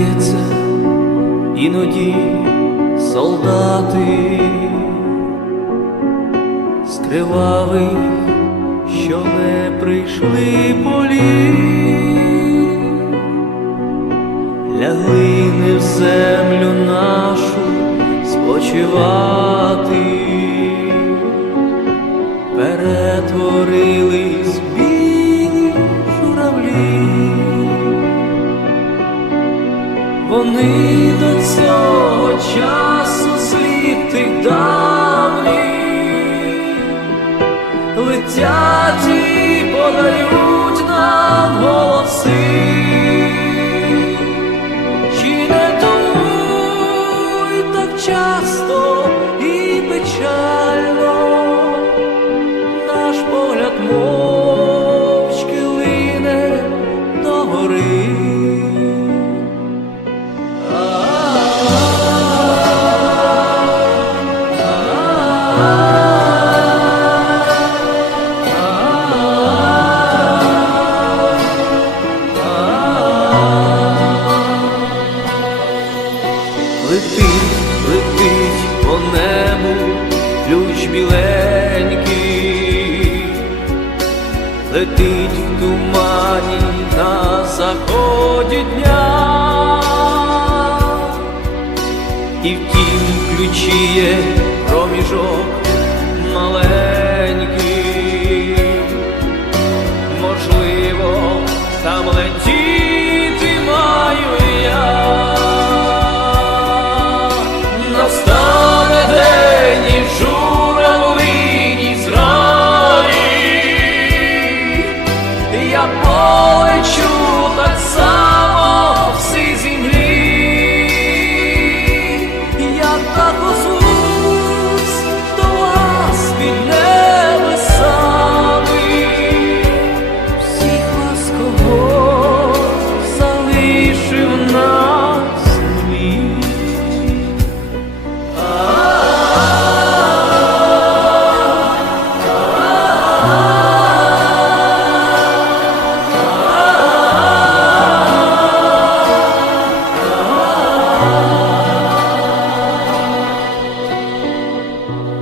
здається, іноді солдати скривавих, що не прийшли полі, Вони до цього часу слід тих летять і подають нам голоси. Чи не тому так часто і печально наш погляд мовчки лине до гори. Летить в тумані на заході дня, і в тім ключі є залишив на землі.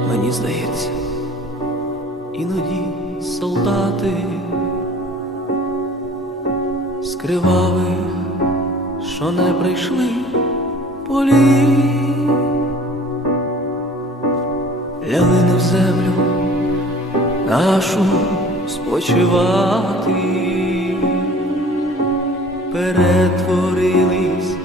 Мені здається, іноді солдати скривавих, що не прийшли полі, ляли в землю нашу спочивати, перетворились